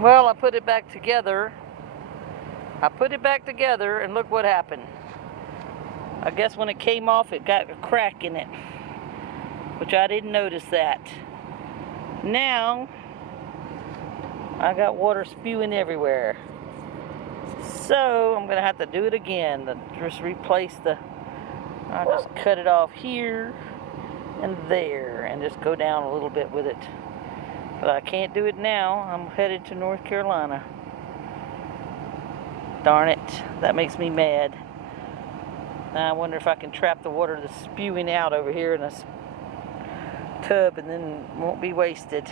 Well, I put it back together. And look what happened. I guess when it came off, it got a crack in it, which I didn't notice that. Now, I got water spewing everywhere. So, I'm gonna have to do it again. Just replace I'll just cut it off here and there, and just go down a little bit with it. But I can't do it now. I'm headed to North Carolina. Darn it, that makes me mad. Now I wonder if I can trap the water that's spewing out over here in a tub and then it won't be wasted.